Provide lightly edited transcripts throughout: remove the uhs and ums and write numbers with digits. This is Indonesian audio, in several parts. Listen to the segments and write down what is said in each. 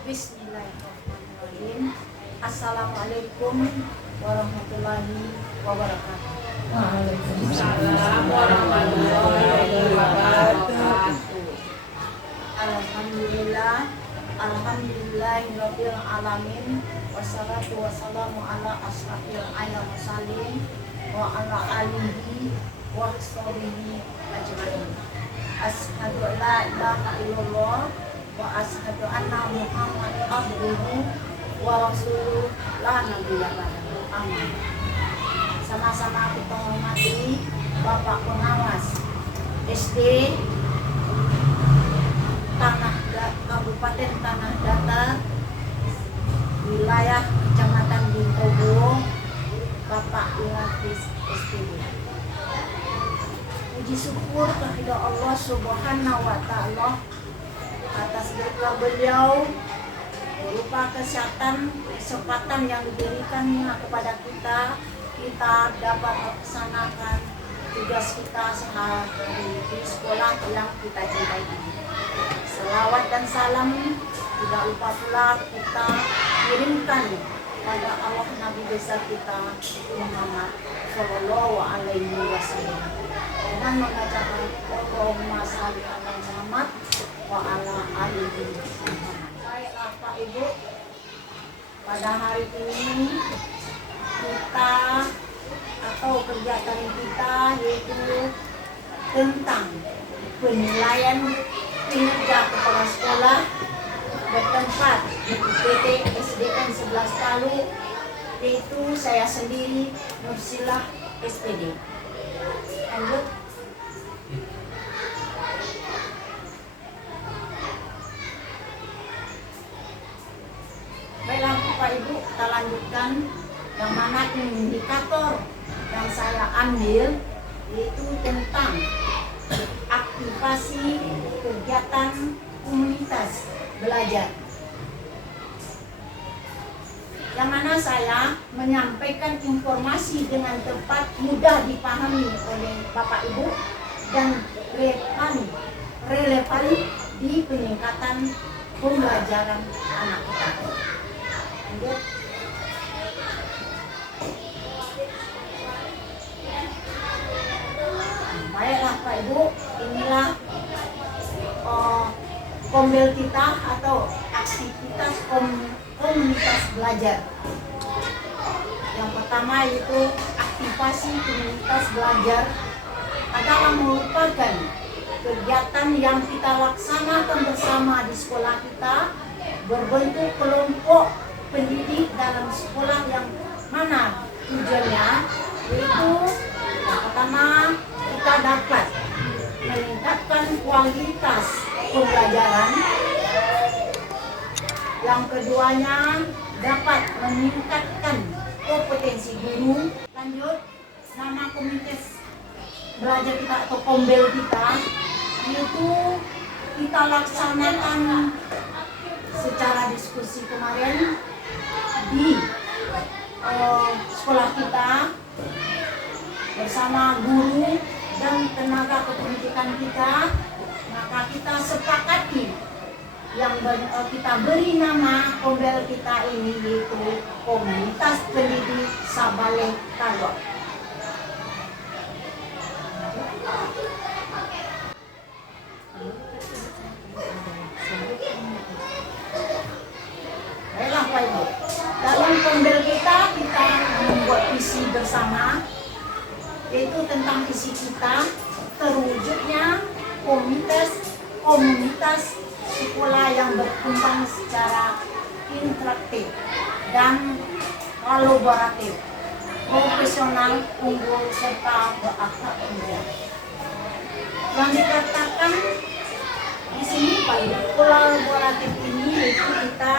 Bismillahirrahmanirrahim. Assalamualaikum warahmatullahi wabarakatuh. Waalaikumsalam warahmatullahi wabarakatuh. Alhamdulillahirabbil alamin. Wassalatu wassalamu ala asrafil mursalin wa ala alihi wa sahbihi ajmain. Asyhadu an la ilaha illallah wa asyhadu anna Muhammadan abduhu wa rasuluh la nabiyya ba'dahu. Amin. Sama-sama kita hormati Bapak Pengawas SD Kabupaten Tanah Datar, wilayah Kecamatan Bintobo, Bapak Ilafis SPD. Puji syukur kepada Allah Subhanahu wa Ta'ala atas berkat beliau berupa kesempatan yang diberikannya kepada kita dapat melaksanakan tugas kita sehari di sekolah yang kita cintai ini. Selawat dan salam tidak lupa pula kita kirimkan pada Allah Nabi besar kita Muhammad Sallallahu Alaihi Wasallam dengan mengucapkan Allahumma shalli ala Muhammad wa ala alihi Muhammad. Baiklah Pak Ibu, pada hari ini kita atau kegiatan kita yaitu tentang penilaian kinerja kepala sekolah bertempat di PT SDN 11 Palu, yaitu saya sendiri Nursilah SPD. Lanjut. Baiklah Bapak Ibu, kita lanjutkan. Yang mana indikator yang saya ambil yaitu tentang aktivasi kegiatan komunitas belajar, yang mana saya menyampaikan informasi dengan tepat, mudah dipahami oleh Bapak Ibu dan relevan di peningkatan pembelajaran anak kita. Lanjut. Baiklah Pak Ibu, inilah kombel kita atau aktivitas komunitas belajar. Yang pertama yaitu aktivasi komunitas belajar adalah merupakan kegiatan yang kita laksanakan bersama di sekolah kita, berbentuk kelompok pendidik dalam sekolah yang mana tujuannya yaitu yang pertama kita dapat meningkatkan kualitas pembelajaran, yang keduanya dapat meningkatkan kompetensi guru. Lanjut, nama komunitas belajar kita atau kombel kita itu kita laksanakan secara diskusi kemarin di sekolah kita bersama guru dan tenaga kependidikan kita. Maka kita sepakati yang kita beri nama kombel kita ini yaitu Komunitas Pendidik Sabale Talok. Baiklah Pak Ibu, dalam kombel kita membuat visi bersama, yaitu tentang visi kita terwujudnya komunitas sekolah yang berkembang secara interaktif dan kolaboratif, profesional, unggul, serta berakhlak mulia. Yang dikatakan di sini Pak Ibu, kolaboratif ini yaitu kita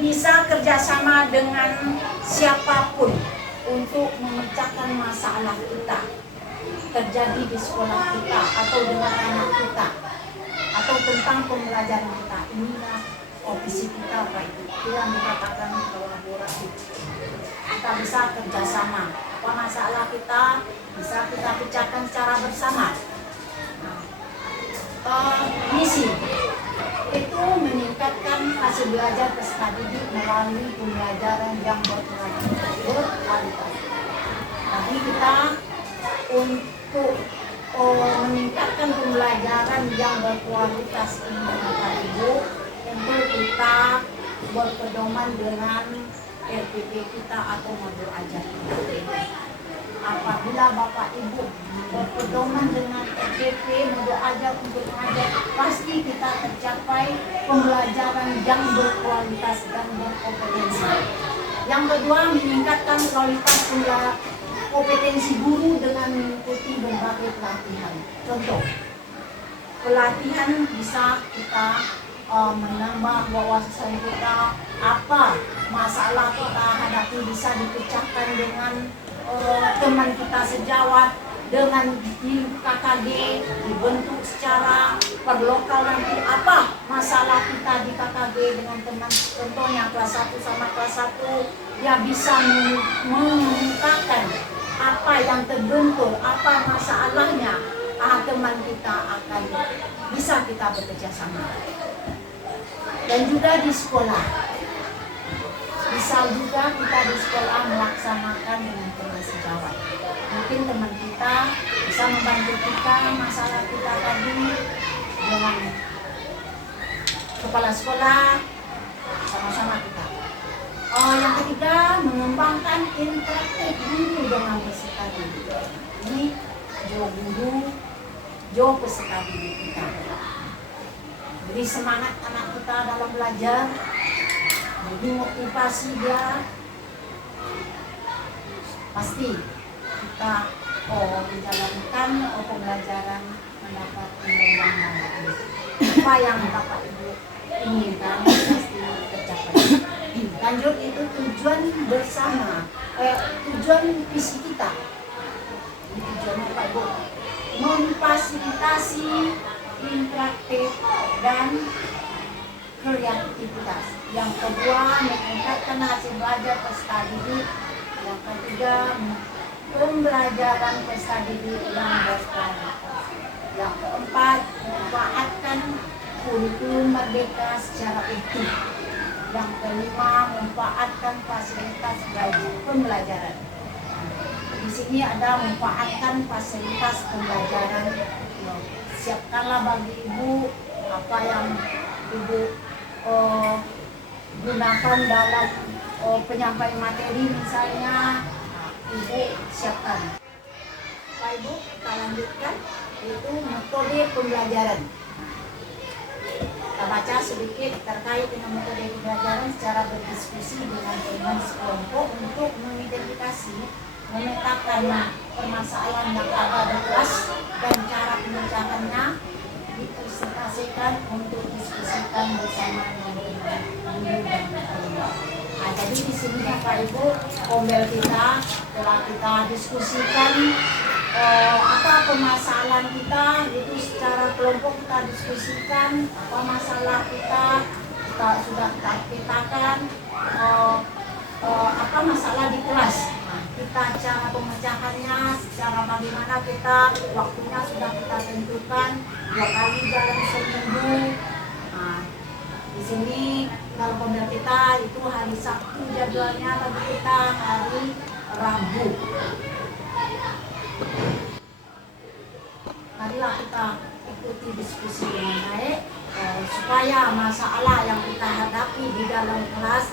bisa kerjasama dengan siapapun untuk memecahkan masalah kita terjadi di sekolah kita atau dengan anak kita atau tentang pembelajaran kita. Inilah visi kita Pak Ibu, yang dikatakan kolaboratif. Kita bisa kerjasama, apa masalah kita bisa kita pecahkan secara bersama. Misi itu meningkatkan konsentrasi belajar peserta didik melalui pembelajaran yang berkualitas. Jadi kita untuk meningkatkan pembelajaran yang berkualitas ini Bapak Ibu, tentu kita berpedoman dengan RPP kita atau modul ajar kita. Apabila Bapak Ibu berpedoman dengan RPP modul ajar untuk mengajar, pasti kita tercapai pembelajaran yang berkualitas dan berkompetensi. Yang kedua, meningkatkan kualitas kompetensi guru dengan mengikuti berbagai pelatihan. Contoh, pelatihan bisa kita menambah wawasan kita, apa masalah kita hadapi bisa dipecahkan dengan teman kita sejawat, dengan di KKG dibentuk secara perlokal, nanti apa masalah kita di KKG dengan teman, contohnya kelas 1 sama kelas 1, dia bisa mengungkapkan apa yang terbentur, apa masalahnya, teman kita akan bisa kita bekerja sama. Dan juga di sekolah, bisa juga kita di sekolah melaksanakan dengan teman sejawat. Mungkin teman kita bisa membantu kita masalah kita tadi dengan kepala sekolah, sama-sama kita. Yang ketiga, mengembangkan interaktif guru dengan peserta didik. Ini Jo guru, Jo peserta didik kita. Beri semangat anak kita dalam belajar, beri motivasi dia, pasti kita menjalankan pembelajaran mendapat nilai yang bagus. Apa yang Bapak Ibu inginkan pasti tercapai. Lanjut, itu tujuan bersama, tujuan visi kita. Tujuan Bapak Ibu memfasilitasi interaktif dan kreativitas. Yang kedua, meningkatkan hasil belajar peserta didik. Yang ketiga, pembelajaran peserta didik yang berkualitas. Yang keempat, memanfaatkan kurikulum merdeka secara utuh. Yang kelima, memanfaatkan fasilitas pembelajaran. Di sini ada memanfaatkan fasilitas pembelajaran. Siapkanlah bagi Ibu apa yang Ibu gunakan dalam penyampaian materi, misalnya Ibu siapkan. Bapak Ibu, kita lanjutkan, yaitu metode pembelajaran. Kita baca sedikit terkait dengan metode pembelajaran secara berdiskusi dengan teman sekelompok untuk mengidentifikasi, memetakan permasalahan yang ada di kelas dan cara pemecahkannya, dipresentasikan untuk diskusikan bersama dengan guru dan teman. Jadi di sini Bapak Ibu, kombel kita telah kita diskusikan apa permasalahan kita, itu secara kelompok kita diskusikan apa masalah kita sudah kita petakan, apa masalah di kelas. Kita cara pemecahannya, secara bagaimana kita, waktunya sudah kita tentukan 2 kali dalam seminggu. Di sini dalam kombel kita itu hari Sabtu, jadwalnya bagi kita hari Rabu. Marilah kita ikuti diskusi dengan baik supaya masalah yang kita hadapi di dalam kelas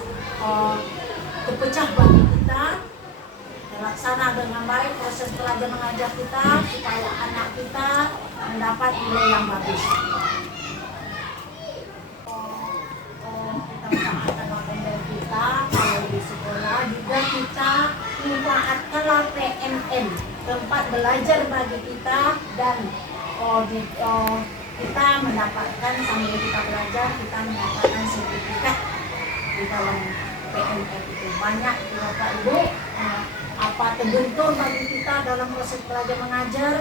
terpecah bagi kita, terlaksana dengan baik proses belajar mengajar kita, supaya anak kita mendapat nilai yang bagus. Kita menggunakan kita kalau di sekolah juga kita manfaatkanlah PMN, tempat belajar bagi kita, dan kita mendapatkan, sambil kita belajar kita mendapatkan sertifikat di dalam PMN itu. Banyak itu Bapak Ibu, apa terbentur bagi kita dalam proses belajar mengajar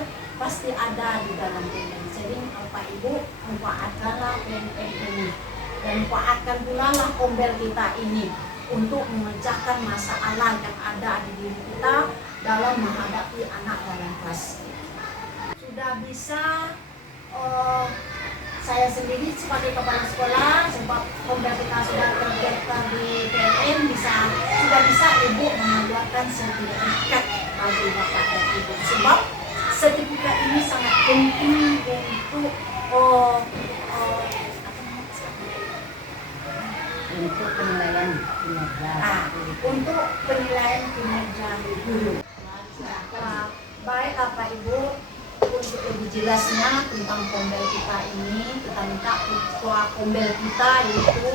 pasti ada di dalam PMN. Jadi Bapak Ibu manfaatkanlah PMN ini, dan manfaatkan pula lah kombel kita ini untuk memecahkan masalah yang ada di diri kita dalam menghadapi anak dalam kelas. Sudah bisa saya saya sendiri sebagai kepala sekolah, sebab Pemda kita sudah terdaftar di PLN, sudah bisa Ibu mengeluarkan sertifikat bagi Bapak dan Ibu. Sebab sertifikat ini sangat penting untuk Untuk penilaian kinerja. Untuk penilaian kinerja guru. Baik Bapak Ibu, untuk lebih jelasnya tentang Pombel kita ini, kita minta ketua Pombel kita yaitu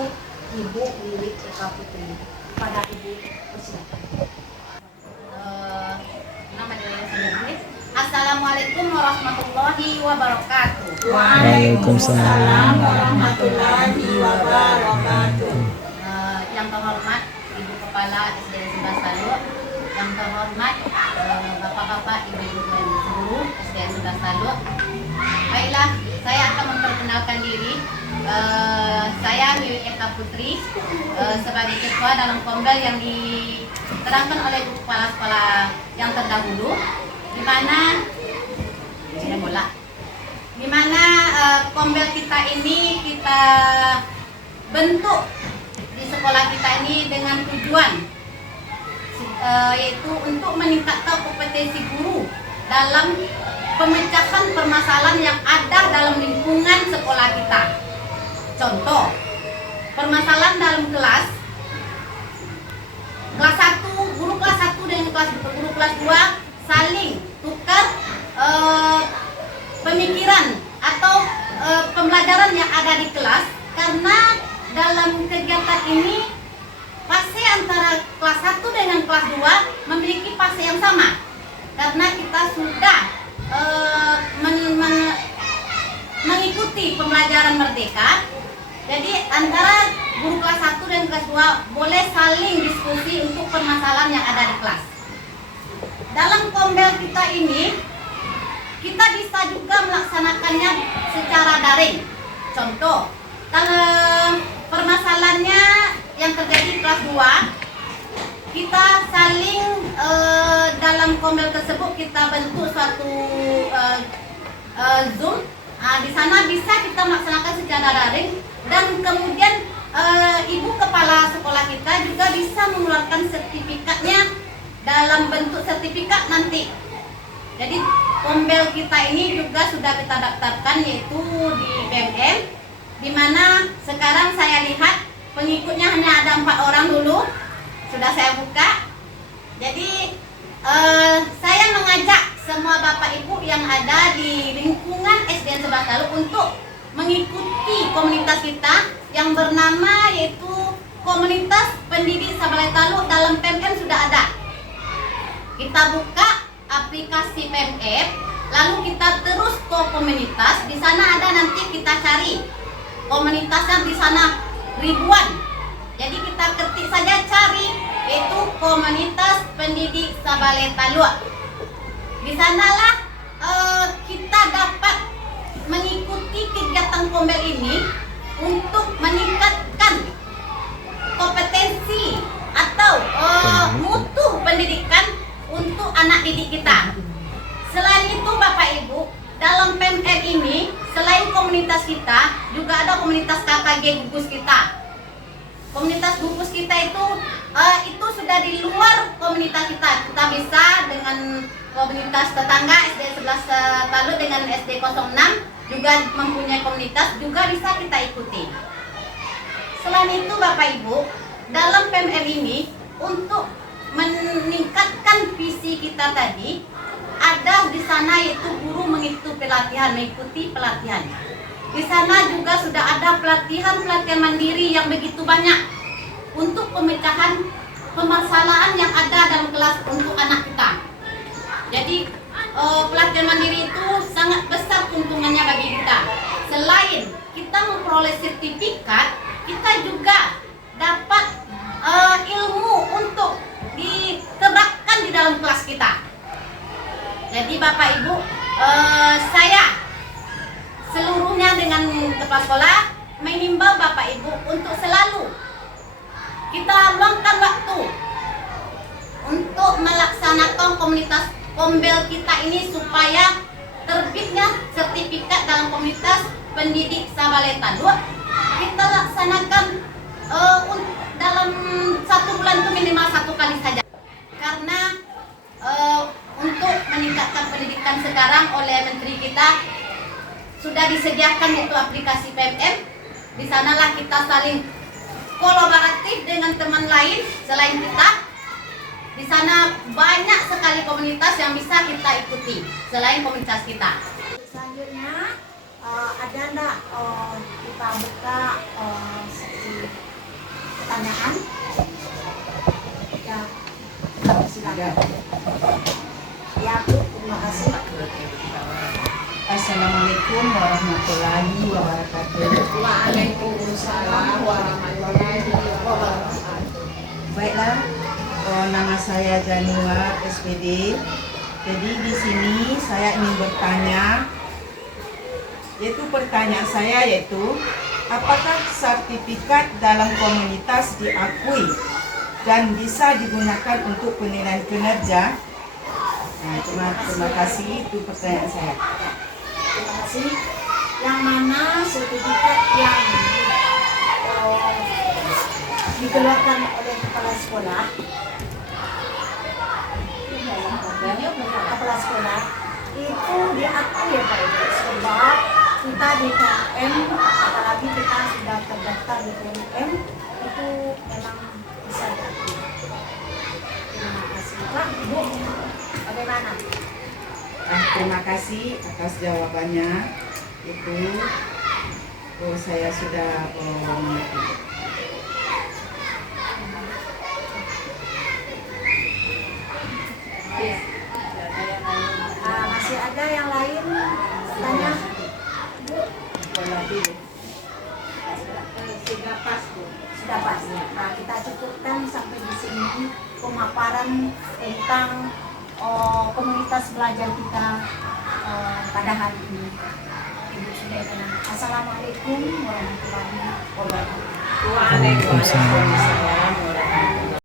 Ibu Wiwit Eka Putri. Pada Ibu, persilakan. Nama dia sendiri. Assalamualaikum warahmatullahi wabarakatuh. Waalaikumsalam warahmatullahi wabarakatuh. Yang terhormat Ibu Kepala SDN Sebelas Taluk, yang terhormat Bapak-bapak, Ibu-ibu dan seluruh SDN Sebelas Taluk. Baiklah, saya akan memperkenalkan diri. Saya Wiwit Eka Putri sebagai ketua dalam Pombel yang diterangkan oleh Ibu Kepala Sekolah yang terdahulu, di mana Pombel kita ini kita bentuk di sekolah kita ini dengan tujuan yaitu untuk meningkatkan kompetensi guru dalam pemecahan permasalahan yang ada dalam lingkungan sekolah kita. Contoh, permasalahan dalam kelas 1, guru kelas 1 dengan guru kelas 2 saling tukar pemikiran atau pembelajaran yang ada di kelas, karena dalam kegiatan ini fase antara kelas 1 dengan kelas 2 memiliki fase yang sama, karena kita sudah mengikuti pembelajaran merdeka. Jadi antara guru kelas 1 dan kelas 2 boleh saling diskusi untuk permasalahan yang ada di kelas. Dalam Pombel kita ini, kita bisa juga melaksanakannya secara daring. Contoh, kalau permasalahannya yang terjadi di kelas 2, kita saling dalam Pombel tersebut kita bentuk suatu Zoom. Di sana bisa kita melaksanakan secara daring, dan kemudian Ibu Kepala Sekolah kita juga bisa mengeluarkan sertifikatnya dalam bentuk sertifikat nanti. Jadi Pombel kita ini juga sudah kita daftarkan yaitu di BMM, di mana sekarang saya lihat pengikutnya hanya ada 4 orang dulu, sudah saya buka. Jadi saya mengajak semua Bapak Ibu yang ada di lingkungan SDN Sebelas Taluk untuk mengikuti komunitas kita yang bernama yaitu Komunitas Pendidik Sabalai Taluk. Dalam PMM sudah ada. Kita buka aplikasi PMM, lalu kita terus ke komunitas. Di sana ada, nanti kita cari komunitasnya, di sana ribuan. Jadi kita ketik saja, cari yaitu Komunitas Pendidik Sabalai Taluk. Di sanalah kita dapat mengikuti kegiatan Pombel ini untuk meningkatkan kompetensi atau mutu pendidikan untuk anak didik kita. Selain itu Bapak Ibu, dalam PMR ini selain komunitas kita juga ada komunitas KKG gugus kita. Komunitas gugus kita itu sudah di luar komunitas kita. Kita bisa dengan komunitas tetangga SD 11 Taluk dengan SD 06 juga mempunyai komunitas, juga bisa kita ikuti. Selain itu Bapak Ibu, dalam PMM ini untuk meningkatkan visi kita tadi, ada di sana yaitu guru mengikuti pelatihan. Di sana juga sudah ada pelatihan mandiri yang begitu banyak untuk pemecahan permasalahan yang ada dalam kelas untuk anak kita. Jadi pelatihan mandiri itu sangat besar keuntungannya bagi kita. Selain kita memperoleh sertifikat, kita juga dapat ilmu untuk diterapkan di dalam kelas kita. Jadi Bapak Ibu, saya seluruhnya dengan kepala sekolah menghimbau Bapak Ibu untuk selalu kita luangkan waktu untuk melaksanakan komunitas Pombel kita ini supaya terbitnya sertifikat dalam komunitas pendidik Sabaleta 2 kita laksanakan dalam 1 bulan itu minimal 1 kali saja, karena untuk meningkatkan pendidikan sekarang oleh menteri kita sudah disediakan itu aplikasi PMM. Di sanalah kita saling kolaboratif dengan teman lain selain kita. Di sana banyak sekali komunitas yang bisa kita ikuti selain komunitas kita. Selanjutnya ada enggak kita buka sesi pertanyaan? Ya, silakan. Ya, Bu, terima kasih. Assalamualaikum warahmatullahi wabarakatuh. Waalaikumsalam warahmatullahi wabarakatuh. Baiklah, nama saya Janua SPD. Jadi di sini saya ingin bertanya, yaitu pertanyaan saya yaitu, apakah sertifikat dalam komunitas diakui dan bisa digunakan untuk penilaian kinerja? Nah, terima kasih, itu pertanyaan saya. Terima kasih. Yang mana sertifikat yang dikeluarkan oleh kepala sekolah, itu diakui ya Pak Ibu, sebab kita di KM, apalagi kita sudah terdaftar di KM, itu memang bisa diakui. Terima kasih Pak. Ibu, bagaimana? Terima kasih atas jawabannya. Itu saya sudah mengerti. Masih ada yang lain tanya? Sudah pas, Bu. Sudah pas. Nah, kita cukupkan sampai di sini pemaparan tentang komunitas belajar kita pada hari ini. Ibu sudah tenang. Assalamualaikum warahmatullahi wabarakatuh. Waalaikumsalam. Waalaikumsalam warahmatullahi